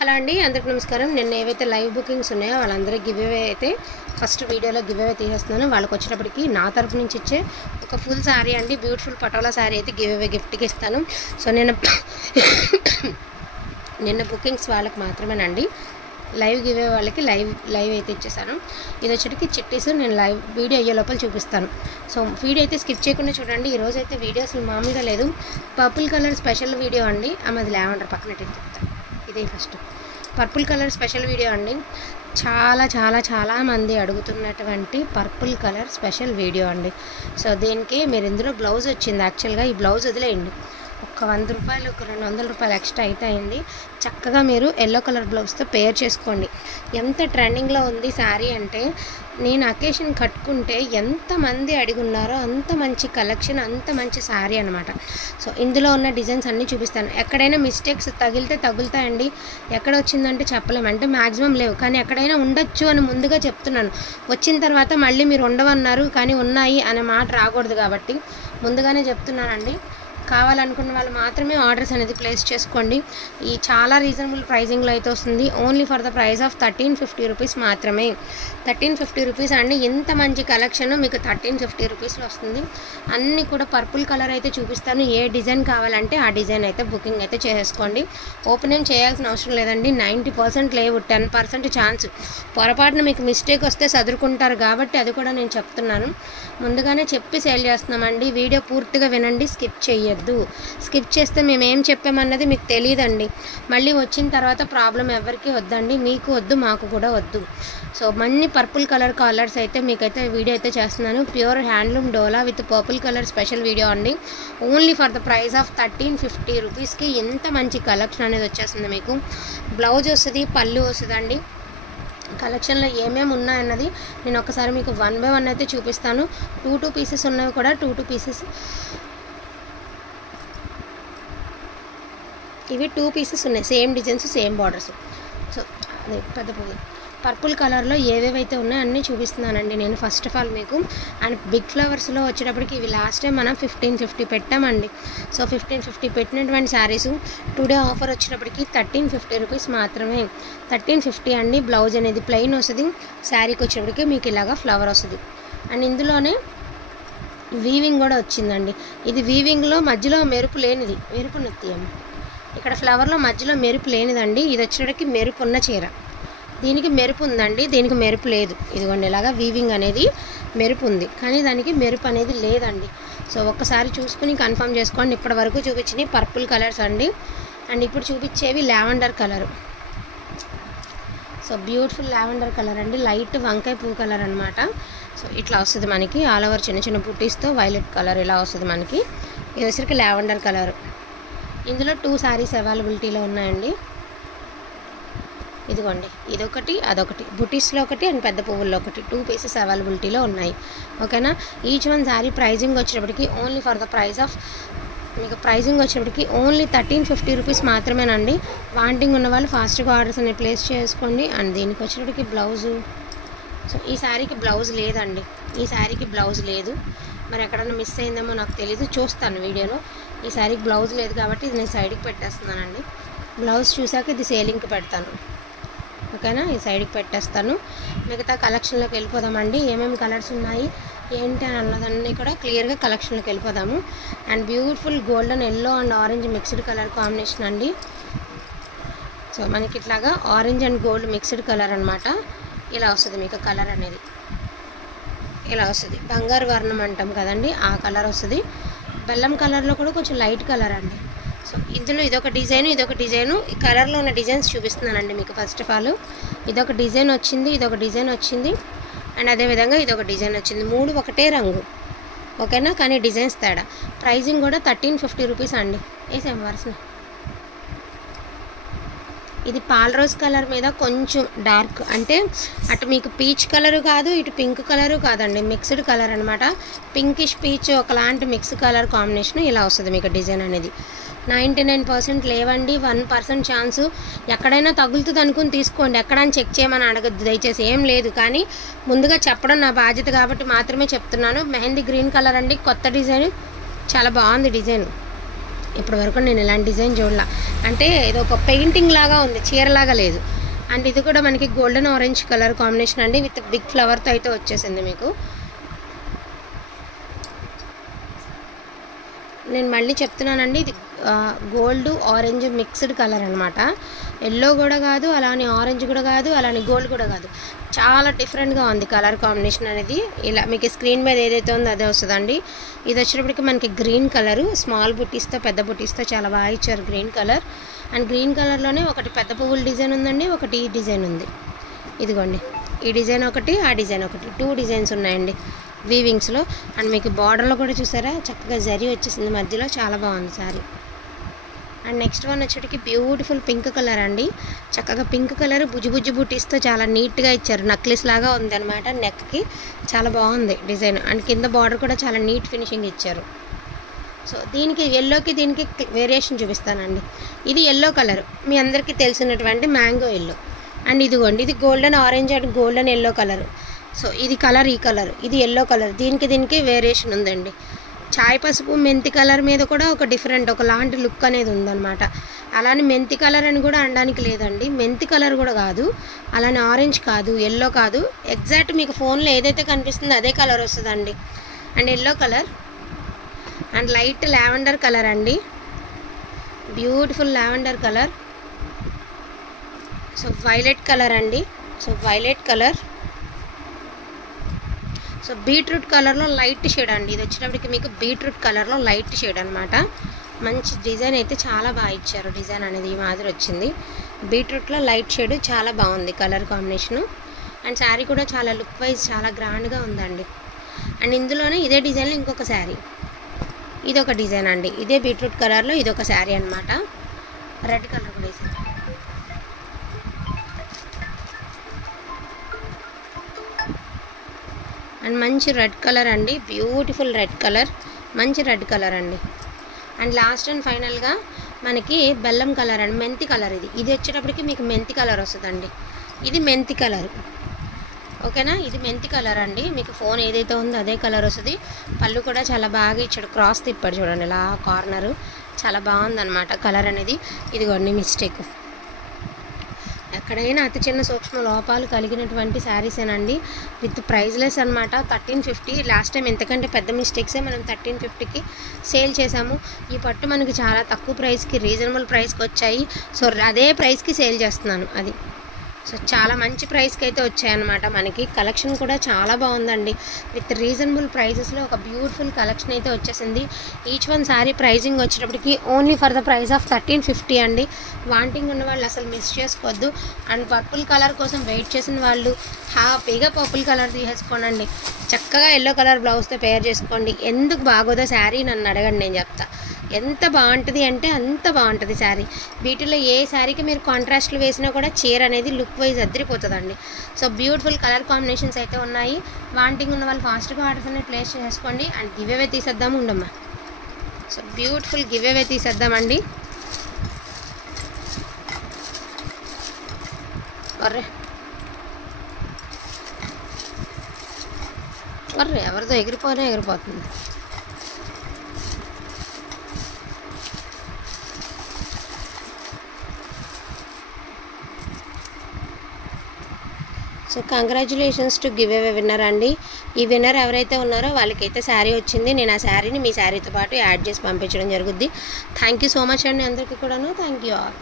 Hello అండి, అందరికీ నమస్కారం. నిన్న ఏవైతే లైవ్ బుకింగ్స్ ఉన్నాయో వాళ్ళందరికీ గివ్ అవే అయితే ఫస్ట్ వీడియోలో గివ్ అవే తీసేస్తున్నాను. వాళ్ళకి వచ్చేటప్పటికి నా తరపు నుంచి ఇచ్చే ఒక ఫుల్ శారీ అండి, బ్యూటిఫుల్ పటోలా శారీ అయితే గివ్ అవే గిఫ్ట్కి ఇస్తాను. సో నిన్న బుకింగ్స్ వాళ్ళకి మాత్రమేనండి. లైవ్ గివ్ అవే వాళ్ళకి లైవ్ అయితే ఇచ్చేసాను. ఇది వచ్చేటికి చిట్టీస్ నేను లైవ్ వీడియో అయ్యే లోపల చూపిస్తాను. సో వీడియో అయితే స్కిప్ చేయకుండా చూడండి. ఈరోజు అయితే వీడియో అసలు మామూలుగా లేదు. పర్పుల్ కలర్ స్పెషల్ వీడియో అండి. అది లావెండర్ పక్కన చెప్తాను. ఇదే first purple colour special video అండి. చాలా మంది అడుగుతున్నటువంటి పర్పుల్ కలర్ స్పెషల్ వీడియో అండి. సో దీనికి మీరు ఇందులో బ్లౌజ్ వచ్చింది. యాక్చువల్గా ఈ బ్లౌజ్ వదిలేయండి, ఒక 100 రూపాయలు ఒక 200 రూపాయలు ఎక్స్ట్రా అయితే అయింది. చక్కగా మీరు ఎల్లో కలర్ బ్లౌజ్తో పేర్ చేసుకోండి. ఎంత ట్రెండింగ్లో ఉంది శారీ అంటే, నేను అకేషన్ కట్టుకుంటే ఎంతమంది అడిగున్నారో అంత మంచి కలెక్షన్, అంత మంచి శారీ అనమాట. సో ఇందులో ఉన్న డిజైన్స్ అన్నీ చూపిస్తాను. ఎక్కడైనా మిస్టేక్స్ తగిలితే తగులుతాయండి. ఎక్కడ వచ్చిందంటే చెప్పలేము, అంటే మ్యాక్సిమం లేవు, కానీ ఎక్కడైనా ఉండొచ్చు అని ముందుగా చెప్తున్నాను. వచ్చిన తర్వాత మళ్ళీ మీరు ఉండవన్నారు కానీ ఉన్నాయి అనే మాట రాకూడదు కాబట్టి ముందుగానే చెప్తున్నానండి. కావాలనుకున్న వాళ్ళు మాత్రమే ఆర్డర్స్ అనేది ప్లేస్ చేసుకోండి. ఈ చాలా రీజనబుల్ ప్రైజింగ్లో అయితే వస్తుంది. Only for the price of 1350 rupees మాత్రమే. 1350 రూపీస్ అండి. ఎంత మంచి కలెక్షన్ మీకు 1350 రూపీస్లో వస్తుంది. అన్నీ కూడా పర్పుల్ కలర్ అయితే చూపిస్తాను. ఏ డిజైన్ కావాలంటే ఆ డిజైన్ అయితే బుకింగ్ అయితే చేసేసుకోండి. ఓపెనింగ్ చేయాల్సిన అవసరం లేదండి. 90% లేవు, 10% ఛాన్స్. పొరపాటున మీకు మిస్టేక్ వస్తే చదువుకుంటారు కాబట్టి అది కూడా నేను చెప్తున్నాను. ముందుగానే చెప్పి సేల్ చేస్తున్నామండి. వీడియో పూర్తిగా వినండి, స్కిప్ చేయొద్దు. స్కిప్ చేస్తే మేము ఏం చెప్పామన్నది మీకు తెలియదండి. మళ్ళీ వచ్చిన తర్వాత ప్రాబ్లం ఎవరికి వద్దండి, మీకు వద్దు, మాకు కూడా వద్దు. సో మన్ని పర్పుల్ కలర్ కాలర్స్ అయితే మీకైతే వీడియో అయితే చేస్తున్నాను. Pure handloom Dola with purple colour special video అండి. Only for the price of 1350 రూపీస్కి ఎంత మంచి కలెక్షన్ అనేది వచ్చేస్తుంది. మీకు బ్లౌజ్ వస్తుంది, పళ్ళు వస్తుందండి. కలెక్షన్లో ఏమేమి ఉన్నాయన్నది నేను ఒకసారి మీకు 1 by 1 అయితే చూపిస్తాను. 2 పీసెస్ ఉన్నవి కూడా 2 పీసెస్, ఇవి 2 పీసెస్ ఉన్నాయి. Same designs, same borders. So అదే పెద్ద పువ్వు పర్పుల్ కలర్లో ఏవేవైతే ఉన్నాయో అన్నీ చూపిస్తున్నానండి నేను ఫస్ట్ ఆఫ్ ఆల్ మీకు. అండ్ బిగ్ ఫ్లవర్స్లో వచ్చేటప్పటికి ఇవి లాస్ట్ టైం మనం 1550 పెట్టామండి. సో 1550 పెట్టినటువంటి శారీస్ టుడే ఆఫర్ వచ్చేటప్పటికి 1350 రూపీస్ మాత్రమే. 1350 అండి. బ్లౌజ్ అనేది ప్లెయిన్ వస్తుంది. శారీకి వచ్చేటప్పటికి మీకు ఇలాగా ఫ్లవర్ వస్తుంది. అండ్ ఇందులోనే వీవింగ్ కూడా వచ్చిందండి. ఇది వీవింగ్లో మధ్యలో మెరుపు లేనిది, మెరుపు నృత్యం. ఇక్కడ ఫ్లవర్లో మధ్యలో మెరుపు లేనిదండి. ఇది వచ్చేటప్పటికి మెరుపు ఉన్న చీర. దీనికి మెరుపు ఉందండి, దీనికి మెరుపు లేదు. ఇదిగోండి ఇలాగా వీవింగ్ అనేది మెరుపు ఉంది, కానీ దానికి మెరుపు అనేది లేదండి. సో ఒక్కసారి చూసుకుని కన్ఫర్మ్ చేసుకోండి. ఇప్పటి వరకు చూపించినవి పర్పుల్ కలర్స్ అండి. అండ్ ఇప్పుడు చూపించేవి lavender colour. So beautiful lavender colour అండి. లైట్ వంకాయ పువ్వు కలర్ అనమాట. సో ఇట్లా వస్తుంది మనకి. ఆల్ ఓవర్ చిన్న చిన్న బుట్టీస్తో వైలెట్ కలర్ ఇలా వస్తుంది మనకి. ఇది వచ్చరికి లావెండర్ కలర్. ఇందులో 2 శారీస్ అవైలబిలిటీలో ఉన్నాయండి. ఇదిగోండి, ఇదొకటి అదొకటి, బుటీస్లో ఒకటి అండ్ పెద్ద పువ్వుల్లో ఒకటి, 2 పీసెస్ అవైలబిలిటీలో ఉన్నాయి. ఓకేనా. ఈచ్ వన్ శారీ ప్రైజింగ్ వచ్చేటప్పటికి only for the price of, మీకు ప్రైజింగ్ వచ్చేటప్పటికి ఓన్లీ 1350 రూపీస్ మాత్రమేనండి. వాంటింగ్ ఉన్న వాళ్ళు ఫాస్ట్గా ఆర్డర్స్ అనేవి ప్లేస్ చేసుకోండి. అండ్ దీనికి వచ్చేటప్పటికి బ్లౌజు, సో ఈ శారీకి బ్లౌజ్ లేదండి. ఈ శారీకి బ్లౌజ్ లేదు. మరి ఎక్కడన్నా మిస్ అయిందేమో నాకు తెలీదు, చూస్తాను వీడియోలో. ఈ శారీకి బ్లౌజ్ లేదు కాబట్టి ఇది నేను సైడ్కి పెట్టేస్తున్నానండి. బ్లౌజ్ చూసాక ఇది సేలింగ్కి పెడతాను. ఓకేనా, ఈ సైడ్కి పెట్టేస్తాను. మిగతా కలెక్షన్లోకి వెళ్ళిపోదామండి. ఏమేమి కలర్స్ ఉన్నాయి ఏంటి అని అన్నదన్నీ కూడా క్లియర్గా కలెక్షన్లోకి వెళ్ళిపోదాము. And beautiful golden yellow and orange mixed colour combination అండి. సో మనకి ఇట్లాగా orange and gold mixed colour అనమాట. ఇలా వస్తుంది మీకు కలర్ అనేది, ఇలా వస్తుంది. బంగారు వర్ణం అంటాం కదండి, ఆ కలర్ వస్తుంది. బెల్లం కలర్లో కూడా కొంచెం లైట్ కలర్ అండి. సో ఇందులో ఇదొక డిజైన్, ఇదొక డిజైను. ఈ కలర్లో ఉన్న డిజైన్స్ చూపిస్తున్నానండి మీకు. ఫస్ట్ ఆఫ్ ఆల్ ఇదొక డిజైన్ వచ్చింది, ఇదొక డిజైన్ వచ్చింది, అండ్ అదేవిధంగా ఇదొక డిజైన్ వచ్చింది. 3 ఒకటే రంగు. ఓకేనా, కానీ డిజైన్స్ తేడా. ప్రైజింగ్ కూడా 1350 రూపీస్ అండి. వేసాం వరుసన. ఇది పాల్ రోజ్ కలర్ మీద కొంచెం డార్క్, అంటే అటు మీకు పీచ్ కలరు కాదు, ఇటు పింక్ కలరు కాదండి, మిక్స్డ్ కలర్ అనమాట. పింకిష్ పీచ్ ఒకలాంటి మిక్స్ కలర్ కాంబినేషన్ ఇలా వస్తుంది మీకు డిజైన్ అనేది. 99% లేవండి, 1% ఛాన్సు. ఎక్కడైనా తగులుతుంది అనుకుని తీసుకోండి. ఎక్కడైనా చెక్ చేయమని అడగద్దు దయచేసి, ఏం లేదు. కానీ ముందుగా చెప్పడం నా బాధ్యత కాబట్టి మాత్రమే చెప్తున్నాను. మెహందీ గ్రీన్ కలర్ అండి, కొత్త డిజైన్, చాలా బాగుంది డిజైన్. ఇప్పటి వరకు నేను ఇలాంటి డిజైన్ చూడలా. అంటే ఇది ఒక పెయింటింగ్ లాగా ఉంది, చీరలాగా లేదు. అండ్ ఇది కూడా మనకి గోల్డెన్ ఆరెంజ్ కలర్ కాంబినేషన్ అండి, విత్ బిగ్ ఫ్లవర్తో అయితే వచ్చేసింది మీకు. నేను మళ్ళీ చెప్తున్నానండి, ఇది గోల్డ్ ఆరెంజ్ మిక్స్డ్ కలర్ అనమాట. ఎల్లో కూడా కాదు, అలానే ఆరెంజ్ కూడా కాదు, అలానే గోల్డ్ కూడా కాదు. చాలా డిఫరెంట్గా ఉంది కలర్ కాంబినేషన్ అనేది. ఇలా మీకు స్క్రీన్ మీద ఏదైతే ఉందో అదే వస్తుందండి. ఇది వచ్చేటప్పటికి మనకి గ్రీన్ కలరు, స్మాల్ బుట్టీస్తో పెద్ద బుట్టీస్తో చాలా బాగా ఇచ్చారు గ్రీన్ కలర్. అండ్ గ్రీన్ కలర్లోనే ఒకటి పెద్ద పువ్వుల డిజైన్ ఉందండి, ఒకటి ఈ డిజైన్ ఉంది. ఇదిగోండి, ఈ డిజైన్ ఒకటి, ఆ డిజైన్ ఒకటి, 2 డిజైన్స్ ఉన్నాయండి వీవింగ్స్లో. అండ్ మీకు బార్డర్లో కూడా చూసారా చక్కగా జరీ వచ్చేసింది మధ్యలో, చాలా బాగుంది సారీ. అండ్ నెక్స్ట్ వన్ వచ్చేటికి బ్యూటిఫుల్ పింక్ కలర్ అండి. చక్కగా పింక్ కలర్ బుజ్జి బుట్టీస్తో చాలా నీట్గా ఇచ్చారు, నక్లెస్ లాగా ఉంది అనమాట నెక్కి, చాలా బాగుంది డిజైన్. అండ్ కింద బార్డర్ కూడా చాలా నీట్ ఫినిషింగ్ ఇచ్చారు. సో దీనికి ఎల్లోకి దీనికి వేరియేషన్ చూపిస్తానండి. ఇది ఎల్లో కలర్, మీ అందరికీ తెలిసినటువంటి మ్యాంగో ఎల్లో. అండ్ ఇదిగోండి, ఇది golden orange and golden yellow colour. So ఇది కలర్, ఈ కలర్, ఇది ఎల్లో కలర్, దీనికి వేరియేషన్ ఉందండి. చాయ్ పసుపు మెంతి కలర్ మీద కూడా ఒక డిఫరెంట్ ఒకలాంటి లుక్ అనేది ఉందన్నమాట. అలానే మెంతి కలర్ అని కూడా అనడానికి లేదండి, మెంతి కలర్ కూడా కాదు, అలానే ఆరెంజ్ కాదు, ఎల్లో కాదు, ఎగ్జాక్ట్ మీకు ఫోన్లో ఏదైతే కనిపిస్తుందో అదే కలర్ వస్తుందండి. And yellow colour and light lavender colour అండి, beautiful lavender colour. So violet colour అండి, so violet colour. So beetroot కలర్లో లైట్ షేడ్ అండి, ఇది వచ్చేటప్పటికి మీకు బీట్రూట్ కలర్లో లైట్ షేడ్ అనమాట. మంచి డిజైన్ అయితే చాలా బాగా ఇచ్చారు, డిజైన్ అనేది ఈ మాదిరి వచ్చింది. బీట్రూట్లో లైట్ షేడ్ చాలా బాగుంది కలర్ కాంబినేషను. అండ్ శారీ కూడా చాలా లుక్ వైజ్ చాలా గ్రాండ్గా ఉందండి. అండ్ ఇందులోనే ఇదే డిజైన్లో ఇంకొక శారీ, ఇది ఒక డిజైన్ అండి, ఇదే బీట్రూట్ కలర్లో ఇదొక శారీ అనమాట. రెడ్ కలర్ కూడా వేసారు. అండ్ మంచి రెడ్ కలర్ అండి, బ్యూటిఫుల్ రెడ్ కలర్, మంచి రెడ్ కలర్ అండి. అండ్ లాస్ట్ అండ్ ఫైనల్గా మనకి బెల్లం కలర్ అండి, మెంతి కలర్. ఇది వచ్చేటప్పటికి మీకు మెంతి కలర్ వస్తుందండి, ఇది మెంతి కలర్. ఓకేనా, ఇది మెంతి కలర్ అండి, మీకు ఫోన్ ఏదైతే ఉందో అదే కలర్ వస్తుంది. పళ్ళు కూడా చాలా బాగా ఇచ్చాడు, క్రాస్ తిప్పాడు చూడండి ఇలా కార్నరు, చాలా బాగుందన్నమాట కలర్ అనేది. ఇదిగోండి మిస్టేక్, ఎక్కడైనా అతి చిన్న సూక్ష్మ లోపాలు కలిగినటువంటి శారీసేనండి, విత్ ప్రైజ్లెస్ అనమాట. 1350. లాస్ట్ టైం ఎంతకంటే పెద్ద మిస్టేక్సే మనం 1350కి సేల్ చేసాము. ఈ పట్టు మనకి చాలా తక్కువ ప్రైస్కి, రీజనబుల్ ప్రైస్కి వచ్చాయి. సో అదే ప్రైస్కి సేల్ చేస్తున్నాను అది. సో చాలా మంచి ప్రైస్కి అయితే వచ్చాయన్నమాట. మనకి కలెక్షన్ కూడా చాలా బాగుందండి, విత్ రీజనబుల్ ప్రైజెస్లో ఒక బ్యూటిఫుల్ కలెక్షన్ అయితే వచ్చేసింది. ఈచ్ వన్ శారీ ప్రైజింగ్ వచ్చేటప్పటికి only for the price of 1350 అండి. వాంటింగ్ ఉన్న వాళ్ళు అసలు మిస్ చేసుకోవద్దు. అండ్ పర్పుల్ కలర్ కోసం వెయిట్ చేసిన వాళ్ళు హ్యాపీగా పర్పుల్ కలర్ తీసేసుకోండి. చక్కగా ఎల్లో కలర్ బ్లౌజ్తో పేర్ చేసుకోండి. ఎందుకు బాగోదో శారీ నన్ను అడగండి, నేను చెప్తా. ఎంత బాగుంటుంది అంటే అంత బాగుంటుంది శారీ. వీటిలో ఏ శారీకి మీరు కాంట్రాస్ట్లు వేసినా కూడా చీర అనేది లుక్ వైజ్ అద్దరిపోతుందండి. సో బ్యూటిఫుల్ కలర్ కాంబినేషన్స్ అయితే ఉన్నాయి. వాంటింగ్ ఉన్న వాళ్ళు ఫాస్ట్గా ఆర్డర్స్ అనేది ప్లేస్ చేసుకోండి. అండ్ గివ్ అవే తీసేద్దాము ఉండమ్మా. సో బ్యూటిఫుల్ గివ్ అవే తీసేద్దామండి. అర్రే అర్రే ఎవరితో ఎగిరిపోతుంది. So congratulations to giveaway winner అండి. ఈ విన్నర్ ఎవరైతే ఉన్నారో వాళ్ళకైతే శారీ వచ్చింది. నేను ఆ శారీని మీ శారీతో పాటు యాడ్ చేసి పంపించడం జరుగుద్ది. థ్యాంక్ యూ సో మచ్ అండి అందరికీ కూడాను. Thank you all.